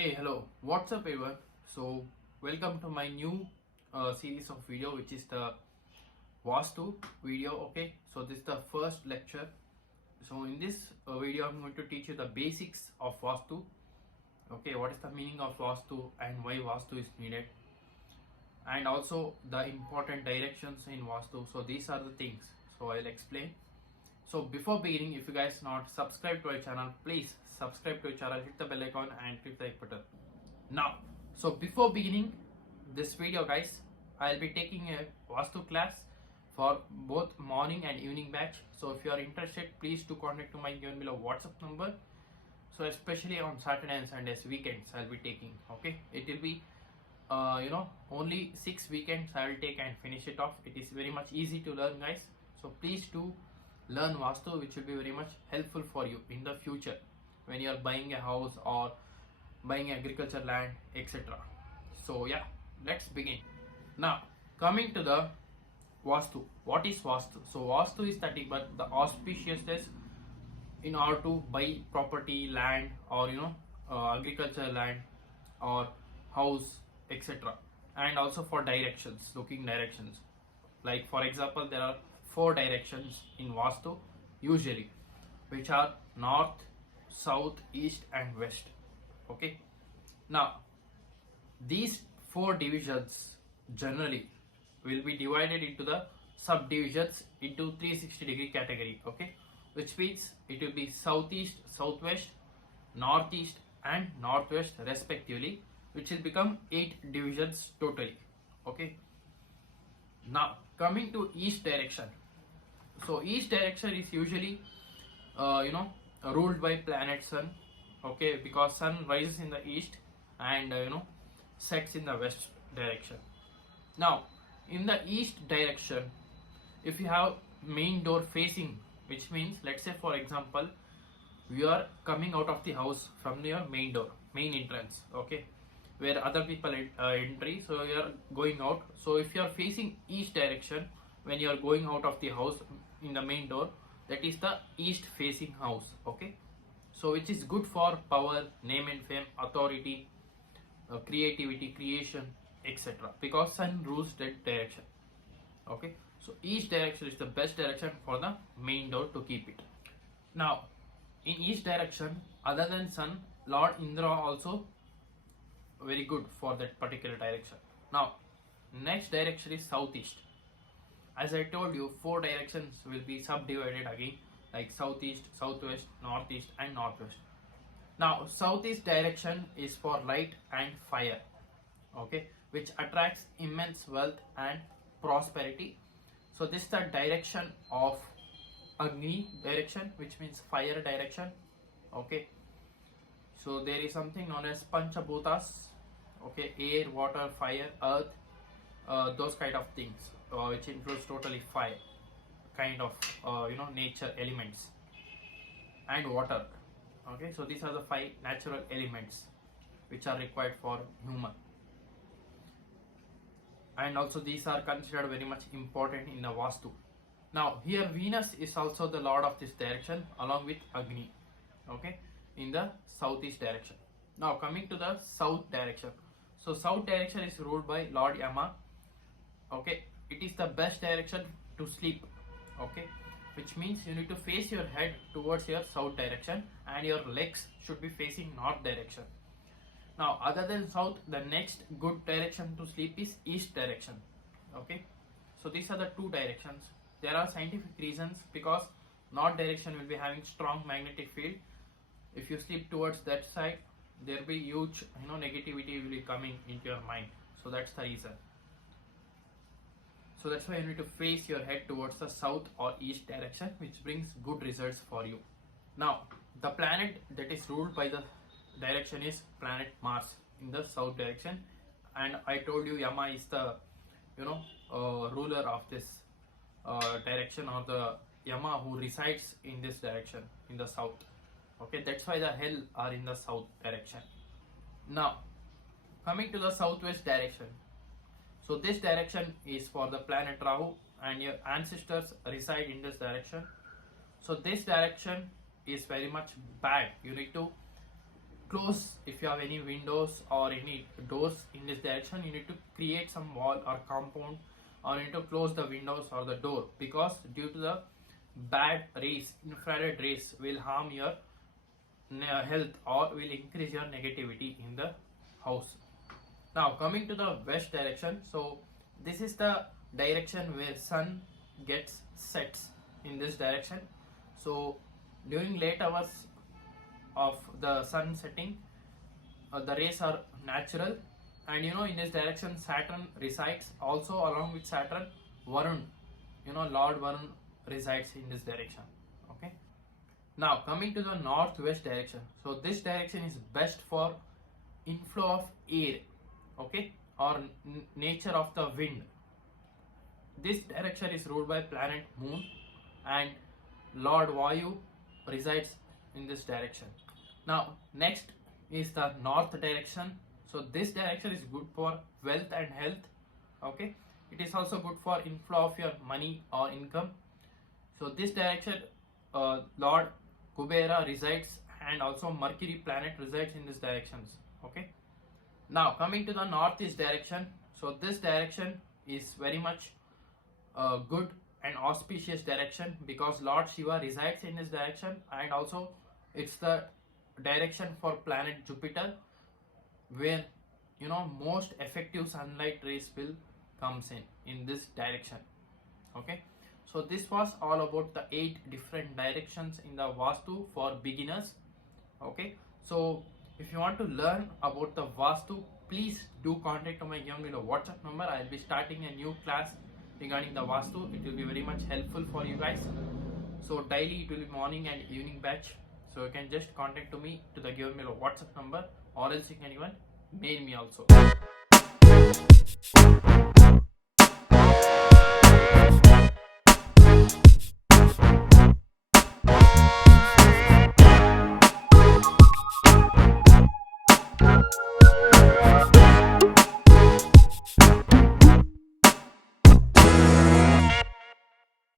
Hey, hello, what's up everyone? So, welcome to my new series of video, which is the Vastu video. Okay, so this is the first lecture. So, in this video, I'm going to teach you the basics of Vastu. Okay, what is the meaning of Vastu and why Vastu is needed, and also the important directions in Vastu. So, these are the things. So, I'll explain. So before beginning, if you guys not subscribed to our channel, please subscribe to our channel, hit the bell icon and click the like button. Now, so before beginning this video guys, I'll be taking a Vastu class for both morning and evening batch. So if you are interested, please do contact to my given below WhatsApp number. So especially on Saturday and Sundays, weekends I'll be taking. Okay, it will be only 6 weekends I will take and finish it off. It is very much easy to learn guys. So please do learn Vastu, which will be very much helpful for you in the future when you are buying a house or buying agriculture land, etc. So yeah, let's begin. Now coming to the Vastu. What is Vastu? So Vastu is nothing but the auspiciousness in order to buy property, land, or agriculture land or house, etc. And also for directions, looking directions. Like for example, there are 4 directions in Vastu usually, which are north, south, east and west. Okay, now these 4 divisions generally will be divided into the subdivisions into 360-degree category. Okay, which means it will be southeast, southwest, northeast and northwest respectively, which will become 8 divisions totally. Okay, now coming to east direction. So east direction is usually ruled by planet sun. Okay, because sun rises in the east and sets in the west direction. Now in the east direction, if you have main door facing, which means, let's say for example, you are coming out of the house from your main door, main entrance, okay, where other people entry, so you are going out. So if you are facing east direction when you are going out of the house in the main door, that is the east facing house. Okay, so which is good for power, name and fame, authority, creativity, creation, etc., because sun rules that direction. Okay, so east direction is the best direction for the main door to keep it. Now in east direction, other than sun, Lord Indra also very good for that particular direction. Now next direction is southeast. As I told you, 4 directions will be subdivided again, like southeast, southwest, northeast and northwest. Now southeast direction is for light and fire, okay, which attracts immense wealth and prosperity. So this is the direction of Agni direction, which means fire direction. Okay, so there is something known as Panchabhutas, okay, air, water, fire, earth, those kind of things, which includes totally 5 kind of nature elements and water. Okay, so these are the 5 natural elements which are required for human, and also these are considered very much important in the Vastu. Now here Venus is also the lord of this direction along with Agni, okay, in the southeast direction. Now coming to the south direction. So south direction is ruled by Lord Yama. Okay, it is the best direction to sleep. Okay, which means you need to face your head towards your south direction and your legs should be facing north direction. Now other than south, the next good direction to sleep is east direction. Okay, so these are the 2 directions. There are scientific reasons, because north direction will be having strong magnetic field. If you sleep towards that side, there will be huge negativity will be coming into your mind. So that's the reason. So that's why you need to face your head towards the south or east direction, which brings good results for you. Now the planet that is ruled by the direction is planet Mars in the south direction, and I told you Yama is the ruler of this direction, or the Yama who resides in this direction in the south. Okay, that's why the hell are in the south direction. Now coming to the southwest direction. So this direction is for the planet Rahu, and your ancestors reside in this direction. So this direction is very much bad. You need to close, if you have any windows or any doors in this direction, you need to create some wall or compound, or you need to close the windows or the door, because due to the bad rays, infrared rays will harm your health or will increase your negativity in the house. Now coming to the west direction, so this is the direction where sun gets sets in this direction. So during late hours of the sun setting, the rays are natural, and in this direction Saturn resides. Also along with Saturn, Varun, Lord Varun resides in this direction. Okay. Now coming to the northwest direction, so this direction is best for inflow of air, okay, or nature of the wind. This direction is ruled by planet Moon, and Lord Vayu resides in this direction. Now next is the north direction. So this direction is good for wealth and health. Okay, it is also good for inflow of your money or income. So this direction, Lord Kubera resides, and also Mercury planet resides in these directions. Okay. Now coming to the northeast direction, so this direction is very much good and auspicious direction, because Lord Shiva resides in this direction, and also it's the direction for planet Jupiter, where most effective sunlight rays will comes in this direction. Okay, so this was all about the 8 different directions in the Vastu for beginners. Okay, so if you want to learn about the Vastu, please do contact my given below WhatsApp number. I'll be starting a new class regarding the Vastu. It will be very much helpful for you guys. So daily it will be morning and evening batch. So you can just contact to me to the given below WhatsApp number, or else you can even mail me also.